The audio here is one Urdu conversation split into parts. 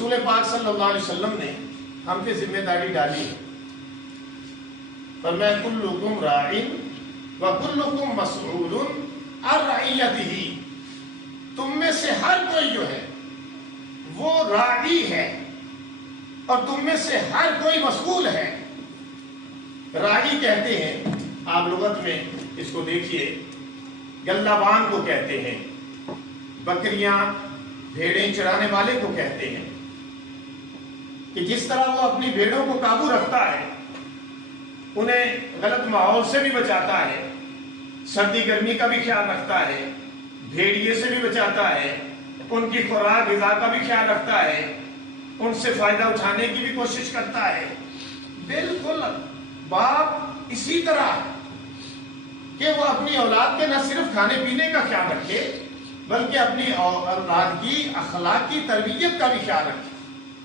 رسول پاک صلی اللہ علیہ وسلم نے ہم پہ ذمہ داری ڈالی ہے، فرمایا کلکم راعٍ وکلکم مسئول عن رعیتہ، تم میں سے ہر کوئی جو ہے وہ راعی ہے اور تم میں سے ہر کوئی مسئول ہے۔ راعی کہتے ہیں، آپ لغت میں اس کو دیکھیے، گلابان کو کہتے ہیں، بکریاں بھیڑیں چرانے والے کو کہتے ہیں، کہ جس طرح وہ اپنی بھیڑوں کو قابو رکھتا ہے، انہیں غلط ماحول سے بھی بچاتا ہے، سردی گرمی کا بھی خیال رکھتا ہے، بھیڑیے سے بھی بچاتا ہے، ان کی خوراک غذا کا بھی خیال رکھتا ہے، ان سے فائدہ اٹھانے کی بھی کوشش کرتا ہے، بالکل باپ اسی طرح کہ وہ اپنی اولاد کے نہ صرف کھانے پینے کا خیال رکھے بلکہ اپنی اولاد کی اخلاقی تربیت کا بھی خیال رکھے،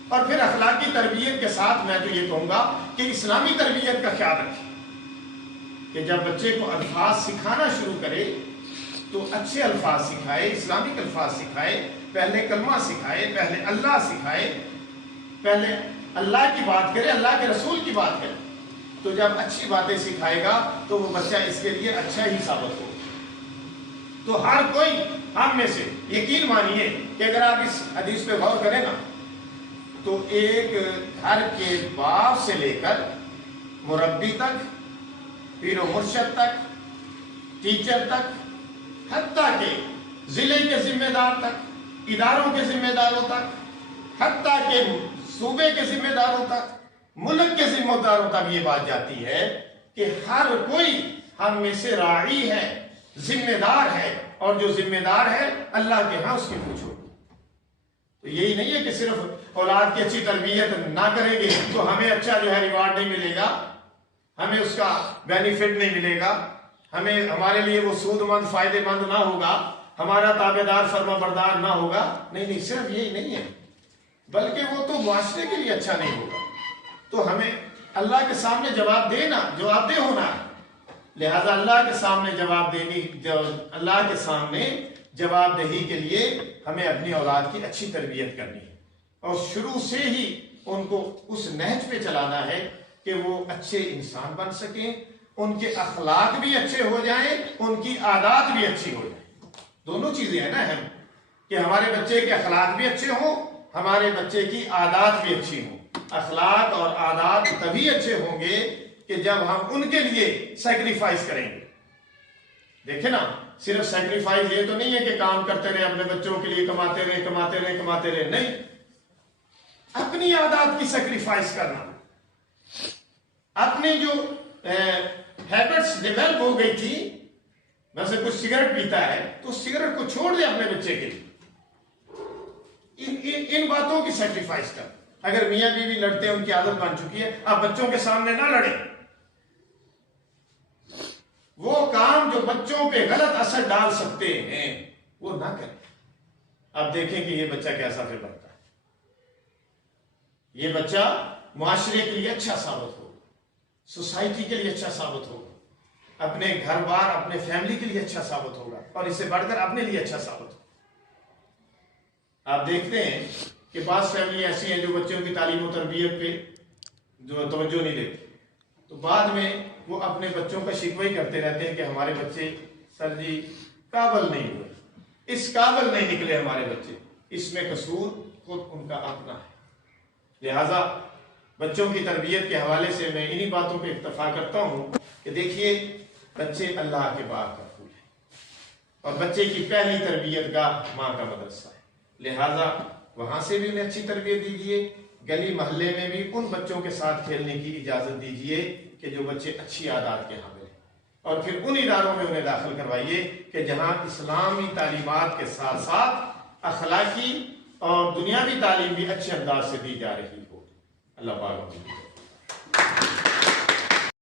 اور پھر اخلاقی تربیت کے ساتھ میں تو یہ کہوں گا کہ اسلامی تربیت کا خیال رکھے، کہ جب بچے کو الفاظ سکھانا شروع کرے تو اچھے الفاظ سکھائے، اسلامک الفاظ سکھائے، پہلے کلمہ سکھائے، پہلے اللہ سکھائے، پہلے اللہ کی بات کرے، اللہ کے رسول کی بات کرے، تو جب اچھی باتیں سکھائے گا تو وہ بچہ اس کے لیے اچھا ہی ثابت ہوگا۔ تو ہر کوئی ہم میں سے یقین مانیے کہ اگر آپ اس حدیث پہ غور کریں نا تو ایک گھر کے باپ سے لے کر مربی تک، پیر و مرشد تک، ٹیچر تک، حتیٰ کہ ضلع کے ذمہ دار تک، اداروں کے ذمہ داروں تک، حتیٰ کہ صوبے کے ذمہ داروں تک، ملک کے ذمہ داروں تک یہ بات جاتی ہے کہ ہر کوئی ہم میں سے راعی ہے، ذمہ دار ہے، اور جو ذمہ دار ہے اللہ کے ہاں اس کی پوچھو۔ تو یہی نہیں ہے کہ صرف اولاد کی اچھی تربیت نہ کریں گے تو ہمیں اچھا جو ہے ریوارڈ نہیں ملے گا، ہمیں اس کا بینیفٹ نہیں ملے گا، ہمیں ہمارے لیے وہ سود مند فائدے مند نہ ہوگا، ہمارا تابع دار فرما بردار نہ ہوگا۔ نہیں، صرف یہی نہیں ہے، بلکہ وہ تو معاشرے کے لیے اچھا نہیں ہوگا۔ تو ہمیں اللہ کے سامنے جواب دہ ہونا ہے، لہذا اللہ کے سامنے اللہ کے سامنے جواب دہی کے لیے ہمیں اپنی اولاد کی اچھی تربیت کرنی ہے، اور شروع سے ہی ان کو اس نہج پہ چلانا ہے کہ وہ اچھے انسان بن سکیں، ان کے اخلاق بھی اچھے ہو جائیں، ان کی عادات بھی اچھی ہو جائیں۔ دونوں چیزیں ہیں نا اہم، کہ ہمارے بچے کے اخلاق بھی اچھے ہوں، ہمارے بچے کی عادات بھی اچھی ہوں۔ اخلاق اور عادات تبھی اچھے ہوں گے کہ جب ہم ان کے لیے سیکریفائز کریں گے۔ دیکھیں نا، صرف سیکریفائز یہ تو نہیں ہے کہ کام کرتے رہے، اپنے بچوں کے لیے کماتے رہے، نہیں، اپنی عادات کی سیکریفائز کرنا، اپنی جو ہیبٹس ڈیولپ ہو گئی تھی، ویسے کچھ سگریٹ پیتا ہے تو سگریٹ کو چھوڑ دے اپنے بچے کے لیے، ان باتوں کی سیکریفائز کر۔ اگر میاں بیوی لڑتے ہیں، ان کی عادت بن چکی ہے، آپ بچوں کے سامنے نہ لڑیں، وہ کام جو بچوں پہ غلط اثر ڈال سکتے ہیں وہ نہ کریں۔ آپ دیکھیں کہ یہ بچہ کیسا پھر بنتا ہے، یہ بچہ معاشرے کے لیے اچھا ثابت ہوگا، سوسائٹی کے لیے اچھا ثابت ہوگا، اپنے گھر بار، اپنے فیملی کے لیے اچھا ثابت ہوگا، اور اس سے بڑھ کر اپنے لیے اچھا ثابت ہوگا۔ آپ دیکھتے ہیں کہ بعض فیملی ایسی ہیں جو بچوں کی تعلیم و تربیت پہ جو توجہ نہیں دیتی، تو بعد میں وہ اپنے بچوں کا شکوہ ہی کرتے رہتے ہیں کہ ہمارے بچے سر جی قابل نہیں ہوئے، اس قابل نہیں نکلے ہمارے بچے، اس میں قصور خود ان کا اپنا ہے۔ لہذا بچوں کی تربیت کے حوالے سے میں انہی باتوں پہ اکتفا کرتا ہوں کہ دیکھیے، بچے اللہ کے باغ کا پھول ہے، اور بچے کی پہلی تربیت گاہ ماں کا مدرسہ ہے، لہذا وہاں سے بھی انہیں اچھی تربیت دیجیے، گلی محلے میں بھی ان بچوں کے ساتھ کھیلنے کی اجازت دیجیے کہ جو بچے اچھی عادات کے حامل ہیں، اور پھر ان اداروں میں انہیں داخل کروائیے کہ جہاں اسلامی تعلیمات کے ساتھ ساتھ اخلاقی اور دنیاوی تعلیم بھی اچھے انداز سے دی جا رہی ہو۔ اللہ پاک